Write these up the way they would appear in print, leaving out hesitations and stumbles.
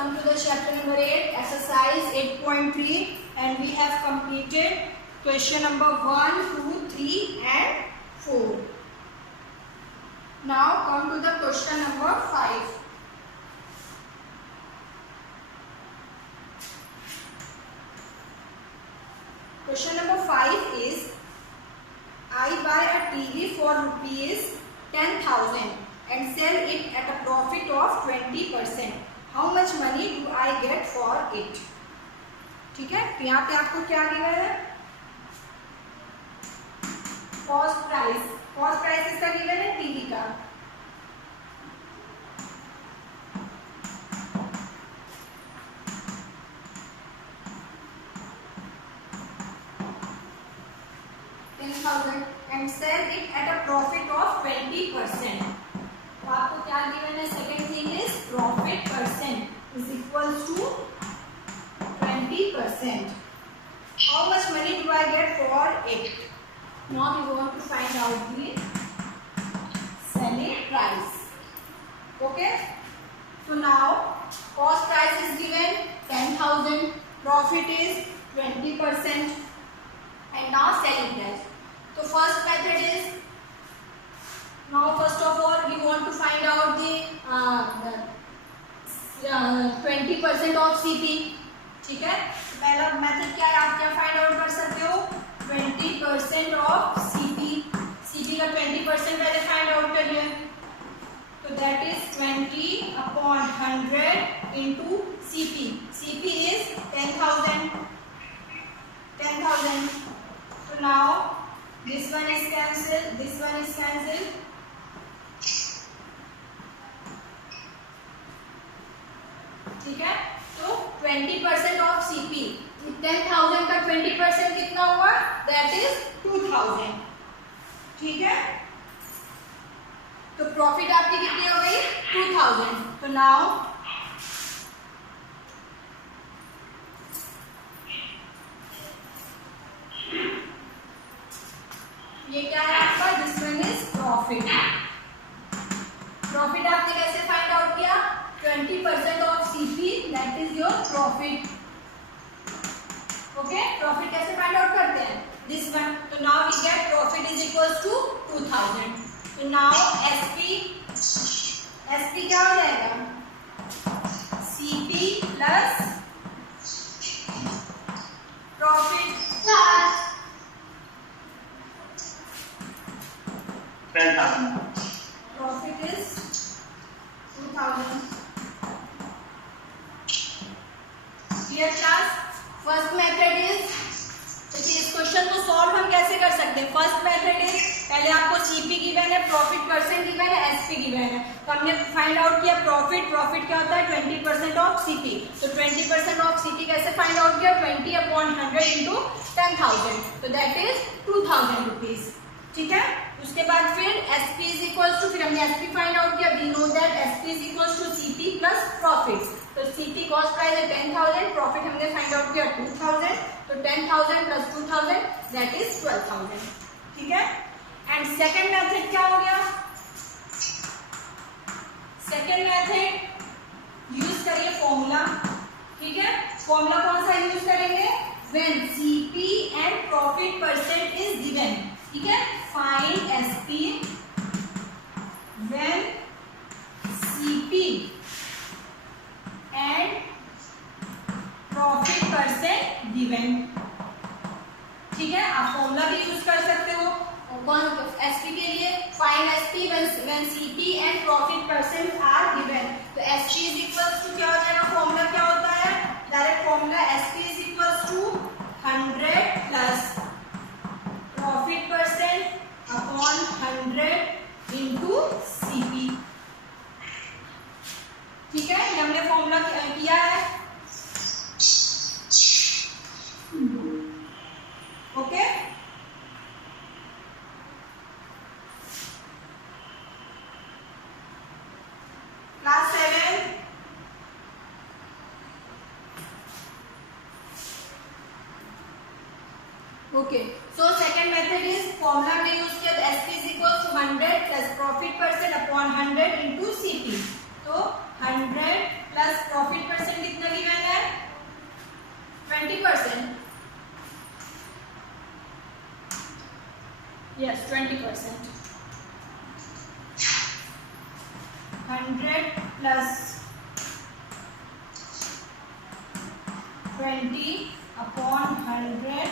come to the chapter number 8, exercise 8.3, and we have completed question number 1, 2, 3 and 4. Now come to the question number 5. Question number 5 is, I buy a TV for rupees 10,000 and sell it at a profit of 20%. How much money do I get for it? ठीक है, तो यहाँ पे आपको क्या दिया है? Cost price इसका गिवन है टीवी का. and sell it at a profit of 20%. तो आपको क्या गिवन है? Second thing is profit percent is equals to 20%. How much money do I get for it? Now we want to find out the selling price. Okay? So now cost price is given 10,000, profit is 20%, and now selling price. So first method is, now first of all we want to find out the 20% of CP. ठीक है, पहला method क्या है? आप क्या find out कर सकते हो? 20% ऑफ CP का 20% पहले फाइंड आउट करिए. तो that is 20/100 into CP is 10,000. So now this one is cancelled, this one is cancelled. ठीक है, तो 20% ऑफ CP, 10,000 का 20% कितना हुआ? That is 2,000. ठीक है, तो प्रॉफिट आपकी कितनी हो गई? 2,000. तो नाउ ये क्या है आपका? This one is profit. Profit आपने कैसे फाइंड आउट किया? 20% of CP, that is your profit. Okay, profit कैसे फाइंड आउट करते हैं? This one. तो now we get profit is equals to 2,000. तो नाउ SP क्या हो जाएगा? CP plus profit 10,000. Profit is 2,000. Clear class? First method is, इस question को सॉल्व हम कैसे कर सकते हैं? फर्स्ट मेथड इज, पहले आपको CP गिवन है, प्रॉफिट परसेंट गिवन है, SP गिवन है. तो हमने फाइंड आउट किया प्रॉफिट क्या होता है? 20% ऑफ CP. तो 20% ऑफ CP कैसे फाइंड आउट किया? 20/100 इंटू 10,000. तो दैट इज 2,000 रुपीज. ठीक है, उसके बाद फिर SP इज इक्वल्स टू, फिर हमने SP फाइंड आउट किया. We know that SP is equals to CP plus profit. तो CP कॉस्ट प्राइस है 10,000, प्रॉफिट हमने फाइंड आउट किया 2,000. तो 10,000 प्लस 2,000 दैट इज 12,000. ठीक है, एंड सेकेंड मेथड क्या हो गया? सेकेंड मेथड यूज करिए फॉर्मूला. ठीक है, फॉर्मूला कौन सा यूज करेंगे? When CP and profit percent is given. ठीक है, find SP when CP and profit percent given. ठीक है, आप फॉर्मूला भी यूज कर सकते हो. कौन? SP के लिए find SP when CP and profit percent are given. तो SP is equals to क्या हो जाएगा? फॉर्मूला क्या होता है? Direct formula SP is equals to 100 plus profit percent upon 100 into CP. ठीक है, ये हमने फॉर्मूला किया है. Okay, class 7. Okay, so second method is, formula हमने यूज किया SP is equal to 100 plus profit percent upon 100 into CP. तो 100 plus profit percent 20%. 100 plus 20 upon 100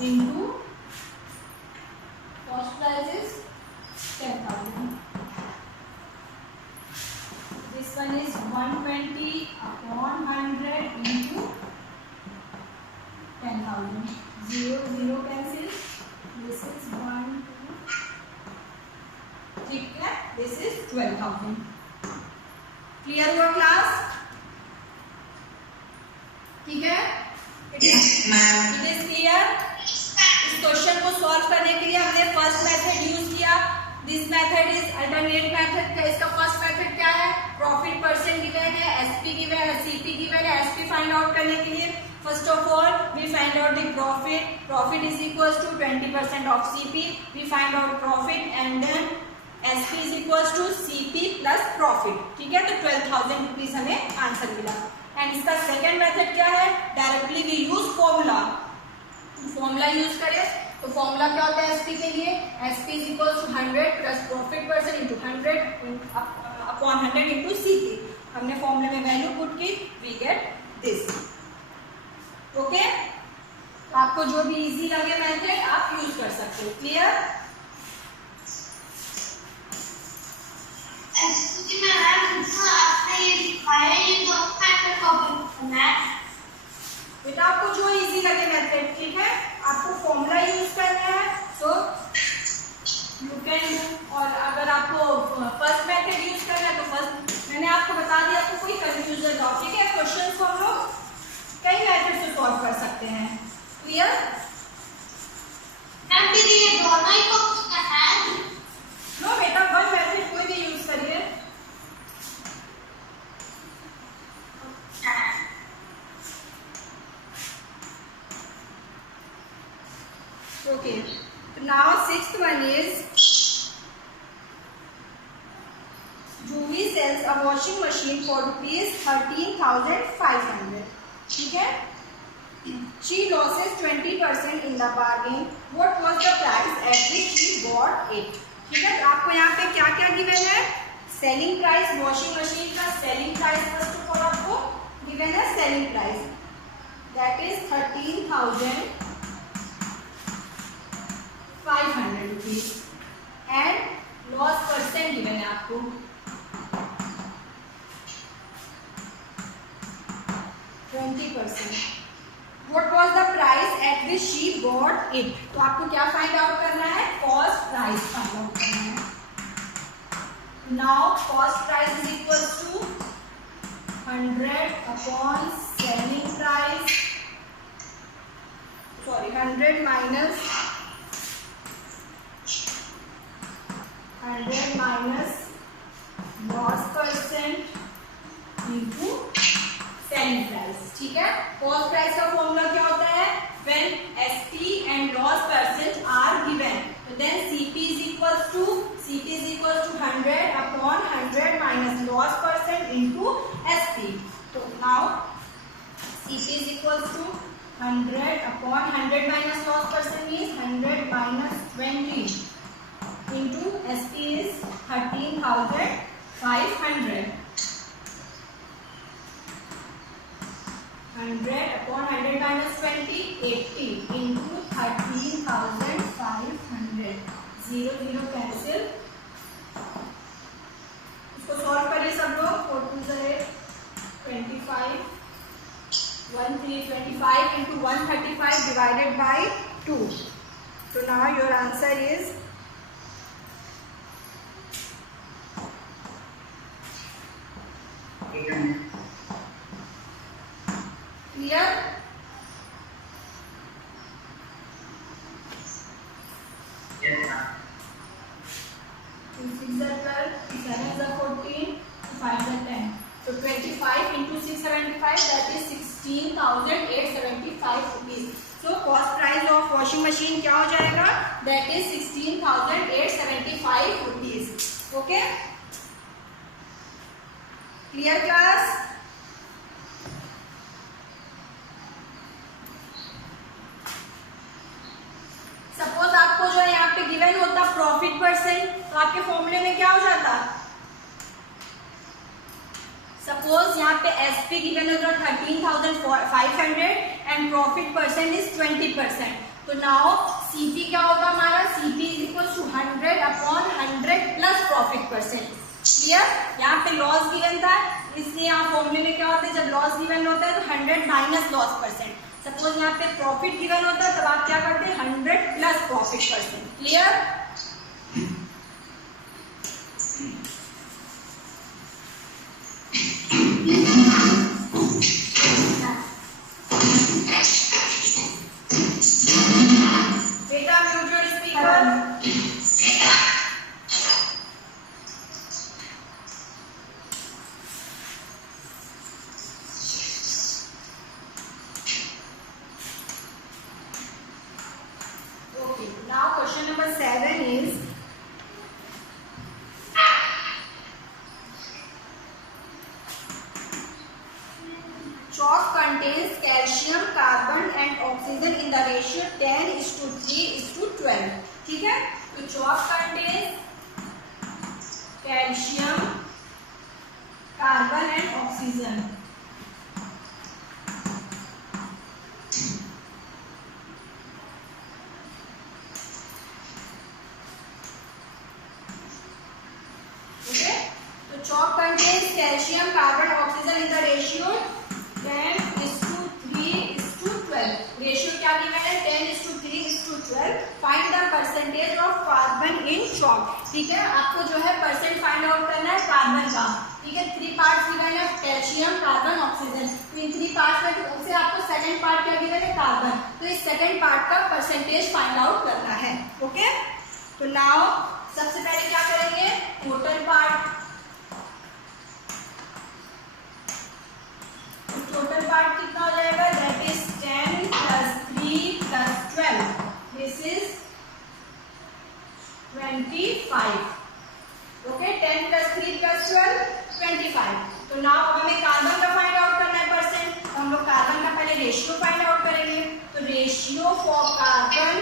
into cost price is 10,000. This one is 120 upon 100 into 10,000. 0 0 cancel. This is 1 2. ठीक है, this is 12,000. Clear हुआ class? ठीक है? It is clear? इस question को solve करने के लिए हमने फर्स्ट मेथड यूज किया. This method is alternate method. का इसका फर्स्ट मेथड क्या है? प्रॉफिट परसेंट गिवन है, एसपी गिवन है, सीपी गिवन है. एसपी फाइंड आउट करने के लिए first of all we find out the profit. Profit is equals to 20% of CP. We find out profit and then SP is equals to CP plus profit. ठीक है, तो 12,000 rupees हमें answer मिला. And इसका second method क्या है? Directly we use formula. Formula use करें तो फॉर्मूला क्या होता है एसपी के लिए? SP is equals to 100 plus profit percent into 100 upon 100 into CP. हमने फॉर्मूले में वैल्यू पुट की, वी गेट दिस. ओके, आपको जो भी इजी लगे मेथड आप यूज कर सकते हो. क्लियर? बेटा आपको जो इजी लगे मेथड, ठीक है, आपको फॉर्मूला यूज करना है सो यू कैन. और अगर आपको फर्स्ट मेथड यूज करना है तो फर्स्ट मैंने आपको बता दिया. आपको कोई कंफ्यूजन हो, ठीक है, क्वेश्चन को हम लोग कई मेथड से सॉल्व कर सकते हैं. क्लियर? दोनों ही नो बेटा, वन मेथड कोई भी यूज करिए. Okay, now sixth one is Juhi sells a washing machine for rupees 13,500. ठीक है, she loses 20% in the bargain. What was the price at which she bought it? ठीक है, तो आपको यहाँ पे क्या क्या गिवन है? सेलिंग प्राइस, वॉशिंग मशीन का selling price first of all आपको गिवन है. Selling price that is 13,500 rupees and loss percent given है आपको 20%. What was the price at which she bought it? तो आपको क्या फाइंड आउट करना है? कॉस्ट प्राइस फाइंड आउट करना है. Now cost price is equal to 100 upon selling price. Sorry, 100 minus 100 minus loss percent into selling price. ठीक है, cost price का फॉर्मूला क्या होता है? When SP and loss percent are given, so then CP is equals to 100 upon 100 minus loss percent into SP. So now CP is equals to 100 upon 100 minus loss percent means 100 minus 20 into SP is 13,500. 100 upon 100 minus 20, 80 into 13,500. 0 0 cancel. इसको solve करिए सब लोग. 4 2 8 25 1 3 25 into 135 divided by 2. So now your answer is clear? Yes, ma'am. 2 6 are 12, 7 are 14, 5 are 10. So 25 into 675, that is 16,875 rupees. So cost price of washing machine क्या हो जाएगा? That is 16,875 rupees. Okay? Clear class? Suppose आपको जो है यहाँ पे तो आपके फॉर्मूले में क्या हो जाता? सपोज यहाँ पे एसपी गिवन होगा 13,500 एंड प्रॉफिट परसेंट इज 20%. तो नाउ सीपी क्या होगा हमारा? CP is equal to 100 upon 100 plus profit percent. Clear? यहाँ पे लॉस गिवन था, इसलिए यहाँ फॉर्मूले में क्या होता है, जब लॉस गिवन होता है तो 100 माइनस लॉस परसेंट. सपोज यहाँ पे प्रॉफिट गिवन होता है तब आप क्या करते हैं? 100 प्लस प्रॉफिट परसेंट. क्लियर? बेटा mutual speaker. Okay, now question number 7 is chalk contains calcium, carbon and oxygen in the ratio 10:3:12. ठीक है? तो chalk contains calcium, carbon and oxygen. Okay? तो chalk contains calcium, carbon, oxygen in the ratio 10:3:12. Ratio क्या given है? 10:3:12. Find the percentage of carbon in chalk. ठीक है, आपको जो है परसेंट फाइंड आउट करना है कार्बन का. ठीक है, 3 पार्ट्स गिवन है, कैल्शियम, कार्बन, ऑक्सीजन. तो इन 3 पार्ट्स में से आपको सेकंड पार्ट क्या गिवन है? कार्बन. तो इस सेकंड पार्ट का परसेंटेज फाइंड आउट करना है. ओके, तो नाउ सबसे पहले क्या करेंगे? Total part. टोटल पार्ट कितना हो जाएगा? That is 10 + 3 + 12. This is 25. Okay, 10 + 3 + 12 25. तो नाउ हमें कार्बन का फाइंड आउट करना है परसेंट. तो हम लोग कार्बन का पहले रेशियो फाइंड आउट करेंगे. तो रेशियो फॉर कार्बन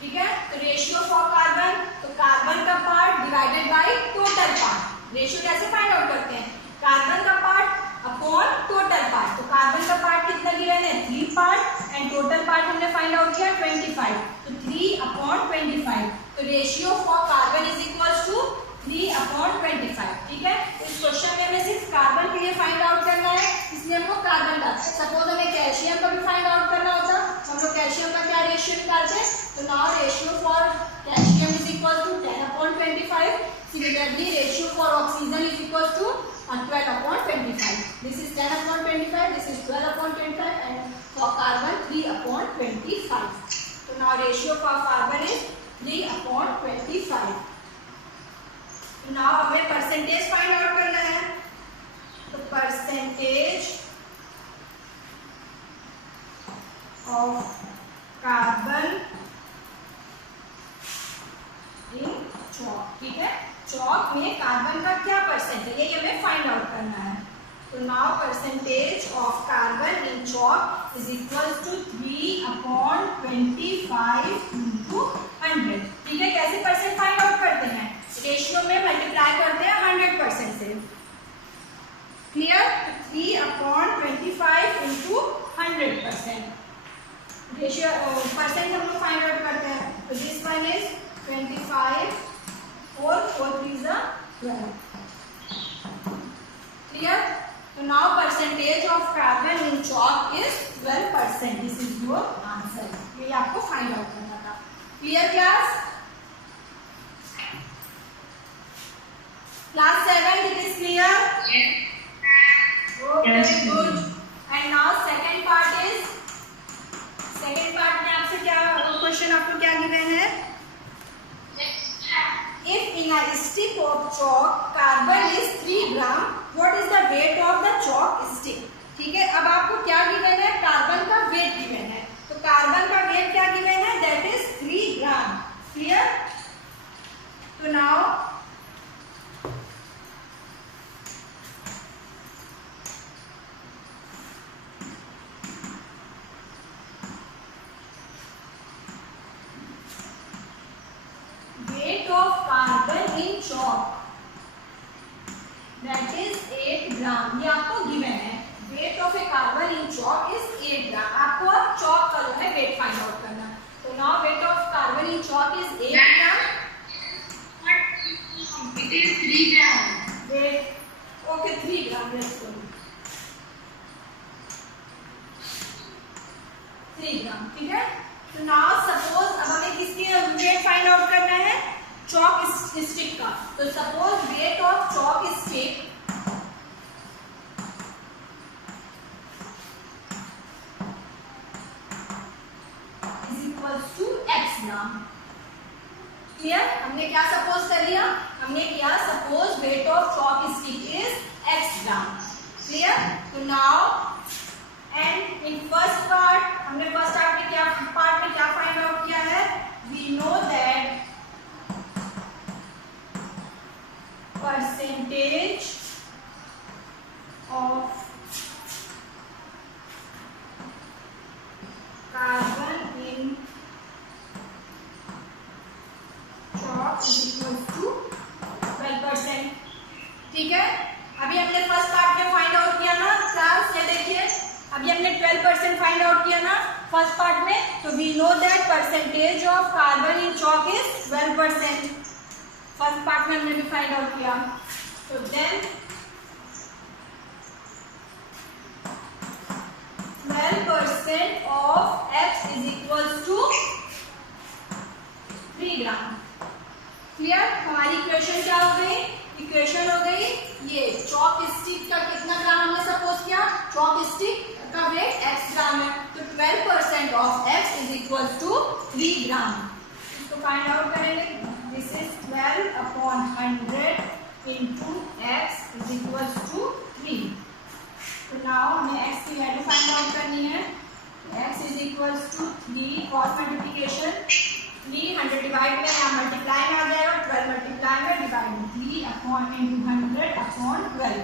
ठीक है. तो रेशियो फॉर कार्बन, तो कार्बन का part divided by total part. Ratio कैसे फाइंड आउट करते हैं? कार्बन का पार्ट अपॉन टोटल पार्ट. तो कार्बन का पार्ट कितना गिवन है? 3 पार्ट एंड टोटल पार्ट हमने फाइंड आउट किया 25. तो 3/25. तो ratio for carbon is equals to 3/25. ठीक है, इस क्वेश्चन में हमें सिर्फ कार्बन के लिए फाइंड आउट करना है, इसलिए हमको कार्बन का. सपोज हमें कैल्शियम का भी फाइंड आउट करना होता तो हम लोग कैल्शियम का क्या रेशियो निकालते हैं? तो now ratio for calcium is equal to 10/25. Similarly ratio for oxygen is equal to 12/25. This is 10/25, this is 12/25 and for carbon 3/25. तो now ratio for carbon is 3/25. Now हमें परसेंटेज फाइंड आउट करना है. तो percentage of carbon in chalk. ठीक है, chalk में carbon का क्या परसेंट है, ये हमें फाइंड आउट करना है. तो now percentage of carbon in chalk is equal to 3/25 into 100. ठीक है, कैसे परसेंट फाइंड आउट करते हैं? रेशियो में मल्टीप्लाई करते हैं 100% से. क्लियर? 3/25 into 100%. रेशियो परसेंट हम लोग फाइंड आउट करते हैं. तो दिस वन इज 25 और 4 3 12. क्लियर? तो now percentage of carbon in chalk is 12%. This is your answer. ये आपको फाइंड आउट करना था. Clear class? Class 7, it is clear? Yes. Okay, good. And now second part is, second part में आपसे क्या question आपको क्या गिवन है? If in a stick of chalk carbon is 3 gram, what is the weight of the chalk stick? ठीक है, अब आपको क्या गिवन है? कार्बन का वेट गिवन है. तो कार्बन का वेट क्या गिवन है? That is 3 gram. क्लियर? तो नाउ chalk, that is 8 ग्राम. ये आपको गिवन है. Weight of A carbon in chalk is 8 ग्राम. आपको अब चॉक का जो है वेट फाइंड आउट करना है. तो now weight of carbon in chalk is 8 gram. It is 3 grams. Wait okay 3 gram. Let's go 3 gram. ठीक है. तो नाउ सपोज अब हमें किसकी वेट फाइंड आउट करना है? चॉक स्टिक का. तो suppose weight of chalk stick is equals to x gram. Clear? हमने क्या सपोज कर लिया? हमने किया suppose weight of chalk stick is x gram. Clear? तो now and in first part हमने फर्स्ट पार्ट में क्या फाइंड आउट किया है? We know that percentage of carbon in chalk is equal to 12%. ठीक है. अभी हमने फर्स्ट पार्ट में फाइंड आउट किया ना क्लास. ये देखिए अभी हमने 12% फाइंड आउट किया ना फर्स्ट पार्ट में. तो we know that percentage of carbon in chalk is 12%. First part में हमने भी फाइंड आउट किया. तो then 12% of X is equals to 3 gram. Clear? हमारी इक्वेशन क्या हो गई? इक्वेशन हो गई ये चॉक स्टिक का कितना ग्राम हमने सपोज किया? चॉक स्टिक का वेट x ग्राम है. तो 12% of X is equals to 3 gram. इसको फाइंड आउट करेंगे. This is 12 upon 100 into x is equals to 3. तो now हमें x की वैल्यू फाइंड आउट करनी है. x is equals to 3 cross multiplication 300 divide में या मल्टीप्लाई में आ जाएगा. 12 मल्टीप्लाई में डिवाइड में 3 अपॉन into 100 अपॉन 12.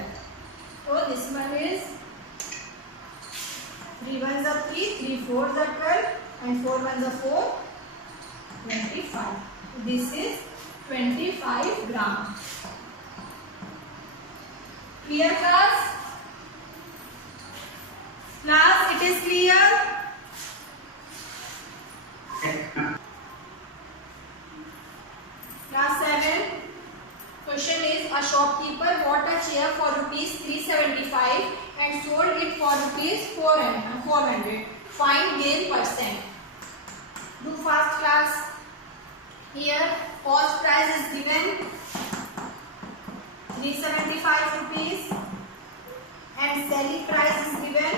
तो this one is 3 1s are 3, 3 4s are 12 and 4 1s are 4, 25. This is 25 gram. Clear class? Class, it is clear? Class 7. Question is, a shopkeeper bought a chair for rupees 375 and sold it for rupees 400. Find gain percent. Do fast class. Here cost price is given 375 rupees and selling price is given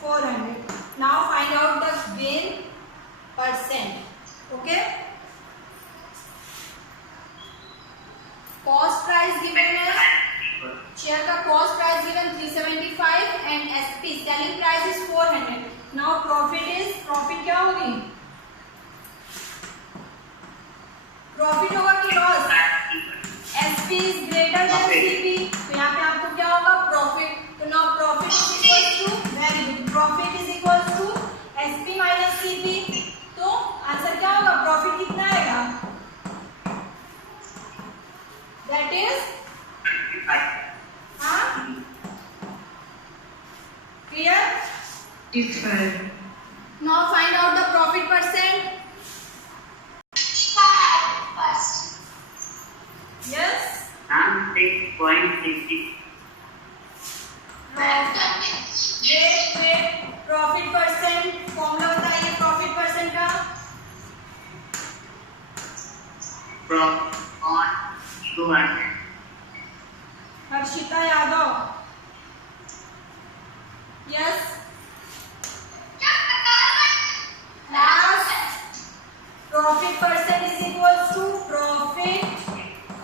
400. Now find out the gain percent. Okay. Cost price given है, chair का cost price given 375 and SP selling price is 400. Now profit क्या होगी? Profit होगा कि loss? SP is greater than CP. तो यहाँ पे आपको क्या होगा? प्रॉफिट. तो now profit is equal to very good. Profit is equal to SP minus CP. तो आंसर क्या होगा? प्रॉफिट कितना आएगा? That is clear? Now find out the profit percent. Yes. 6.60. Wait profit percent formula बताइए profit percent का. From on 200. Harshita Yadav. Yes. Profit percent is equals to profit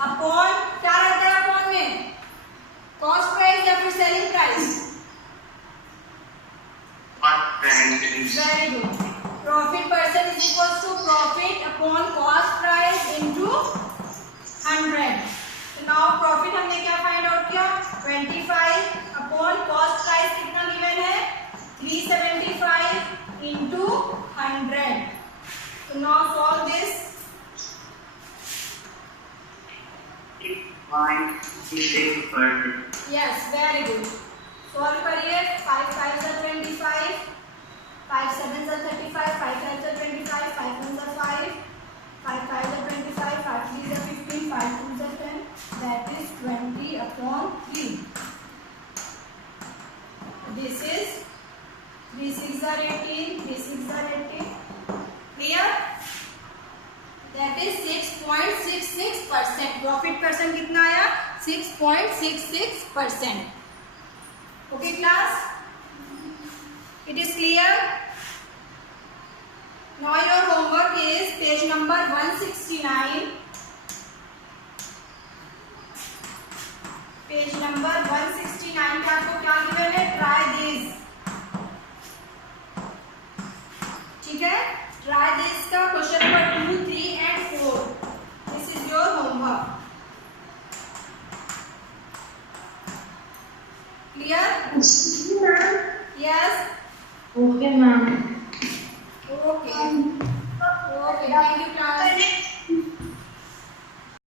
upon क्या रहता है अपॉन में? कॉस्ट प्राइस या फिर selling price? Very good. Profit percent is equals to profit upon cost price into 100. तो now profit हमने क्या फाइंड आउट किया? 25 अपॉन कॉस्ट प्राइस कितना गिवन है? 375 into 100. So now solve this. 6.6%. Yes, very good. Solve करिए। 5 5 सा 25, 5 7 सा 35, 5 5 सा 25, 5 1 सा 5, 5 5 सा 25, 5 3 सा 15, 5 2 सा 10, that is 20/3. This is 3 6 are 18, 3 6 are 18. Clear? That is 6.66%. Profit percent कितना आया? 6.66%. Okay class? It is clear? Now your homework is page number 169. Page number 169 पे आपको क्या गिवन है? Try this. ठीक है? Try this का question number 2, 3 and 4. This is your homework. Clear? Yes. Okay, ma'am.